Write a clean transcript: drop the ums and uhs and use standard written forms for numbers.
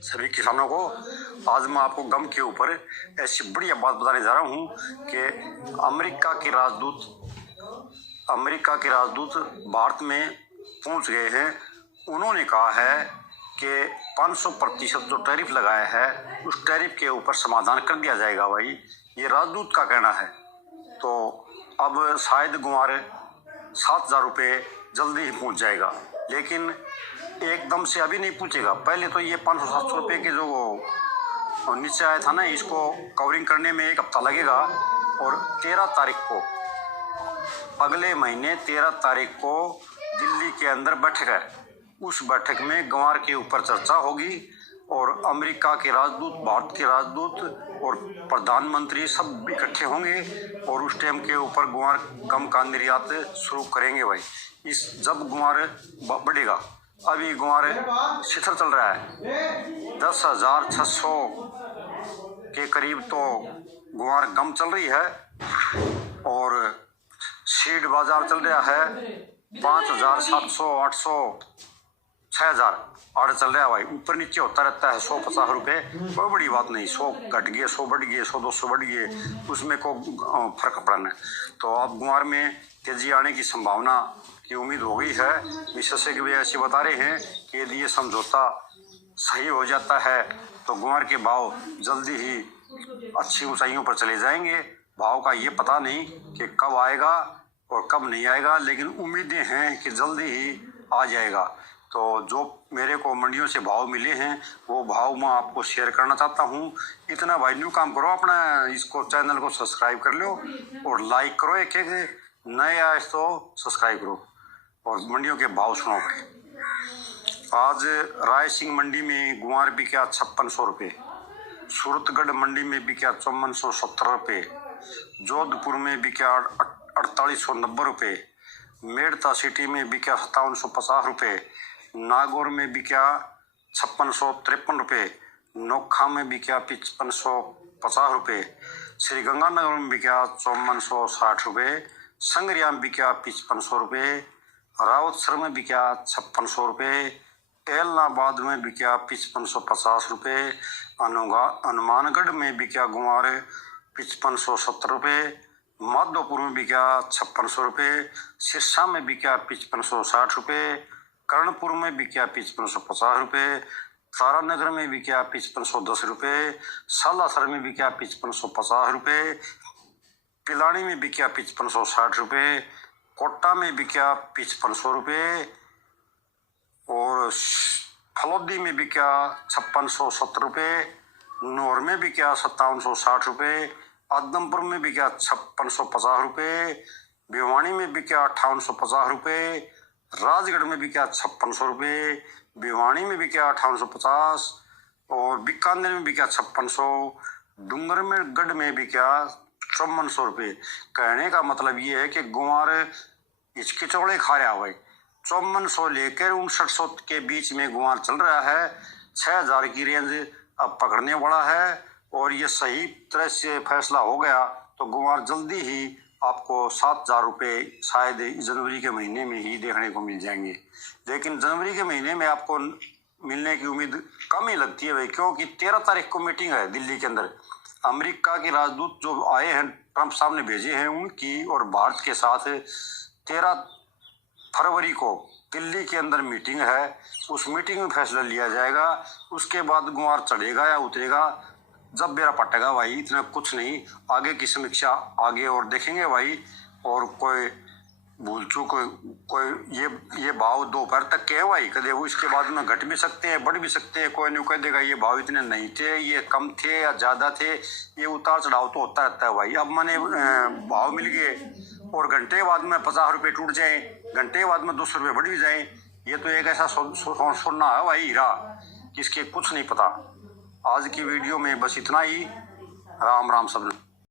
सभी किसानों को। आज मैं आपको गम के ऊपर ऐसी बढ़िया बात बताने जा रहा हूँ कि अमेरिका के राजदूत भारत में पहुँच गए हैं। उन्होंने कहा है कि 500% जो टैरिफ लगाया है उस टैरिफ के ऊपर समाधान कर दिया जाएगा। भाई ये राजदूत का कहना है। तो अब शायद गुआर 7,000 रुपये जल्दी ही पहुँच जाएगा, लेकिन एकदम से अभी नहीं पूछेगा। पहले तो ये 500-700 रुपये के जो नीचे आया था ना, इसको कवरिंग करने में 1 हफ्ता लगेगा। और 13 तारीख को, अगले महीने 13 तारीख को दिल्ली के अंदर बैठक है। उस बैठक में गंवार के ऊपर चर्चा होगी और अमेरिका के राजदूत, भारत के राजदूत और प्रधानमंत्री सब इकट्ठे होंगे और उस टाइम के ऊपर गुआर गम का निर्यात शुरू करेंगे। भाई जब गुआर बढ़ेगा, अभी गुआर शिखर चल रहा है 10,600 के करीब तो गुआर गम चल रही है और सीड बाजार चल रहा है 5,700, 800, 6,000 आड़ चल रहा है। भाई ऊपर नीचे होता रहता है। 150 रुपये कोई बड़ी बात नहीं। 100 घट गए, 100 बढ़ गए, 100-200 बढ़ गए, उसमें को फर्क पड़ना है। तो अब गुआर में तेजी आने की संभावना की उम्मीद हो गई है। विशेषज्ञ भी ऐसे बता रहे हैं कि यदि ये समझौता सही हो जाता है तो गुआर के भाव जल्दी ही अच्छी ऊंचाइयों पर चले जाएंगे। भाव का ये पता नहीं कि कब आएगा और कब नहीं आएगा, लेकिन उम्मीदें हैं कि जल्दी ही आ जाएगा। तो जो मेरे को मंडियों से भाव मिले हैं वो भाव मैं आपको शेयर करना चाहता हूँ। इतना भाई न्यू काम करो, अपना इसको चैनल को सब्सक्राइब कर लो और लाइक करो। एक नए आए तो सब्सक्राइब करो और मंडियों के भाव सुनो। आज रायसिंह मंडी में गुआर बिका 5600 रुपये, सूरतगढ़ मंडी में बिका 5470 रुपये, जोधपुर में बिका 4890 रुपये, मेड़ता सिटी में बिका 5750 रुपये, नागौर में बिका 5653 रुपये, नोखा में बिका 5550 रुपये, श्रीगंगानगर में बिका 5460 रुपये, संगरिया में बिका 5500 रुपये, रावतसर में बिका 5600 रुपये, एलनाबाद में बिका 5550 रुपये, हनुमानगढ़ में बिका गुआर 5570 रुपये, माधोपुर में बिका 5600 रुपये, सिरसा में बिका 5560 रुपये, कर्णपुर में बिका 5550 रुपये, तारानगर में बिका 5510 रुपये, सालासर में बिका 5550 रुपये, पिलानी में बिका 5560 रुपये, कोटा में बिका 5500 रुपये और फलोदी में बिका 5670 रुपये, नौर में बिका 5760 रुपये, आदमपुर में बिका 5650 रुपये, भिवानी में बिका 5850 रुपये, राजगढ़ में बिका 5600 रुपये, भिवानी में बिका 5850 और बीकानेर में बिका 5600, डूंगरगढ़ में बिका 5400 रुपये। कहने का मतलब ये है कि गुआर इसके चौड़े खा रहा है। भाई 5400 लेकर 5900 के बीच में गुआर चल रहा है। 6,000 की रेंज अब पकड़ने वाला है और ये सही तरह से फैसला हो गया तो गुआर जल्दी ही आपको 7,000 रुपये शायद जनवरी के महीने में ही देखने को मिल जाएंगे। लेकिन जनवरी के महीने में आपको मिलने की उम्मीद कम ही लगती है भाई, क्योंकि 13 तारीख को मीटिंग है दिल्ली के अंदर। अमेरिका के राजदूत जो आए हैं, ट्रंप साहब ने भेजे हैं उनकी और भारत के साथ 13 फरवरी को दिल्ली के अंदर मीटिंग है। उस मीटिंग में फैसला लिया जाएगा। उसके बाद गुआर चढ़ेगा या उतरेगा जब बेरा पटेगा। भाई इतना कुछ नहीं, आगे की समीक्षा आगे और देखेंगे भाई। और कोई भूल चूक कोई ये भाव दोपहर तक के है भाई, कदे वो इसके बाद में घट भी सकते हैं, बढ़ भी सकते हैं। कोई नहीं कह देगा ये भाव इतने नहीं थे, ये कम थे या ज़्यादा थे। ये उतार चढ़ाव तो होता रहता है भाई। अब मैंने भाव मिल गए और घंटे के बाद में 50 रुपये टूट जाए, घंटे के बाद में 200 रुपये बढ़ भी जाए। ये तो एक ऐसा सुनना है भाई हीरा, किसके कुछ नहीं पता। आज की वीडियो में बस इतना ही। राम राम सब।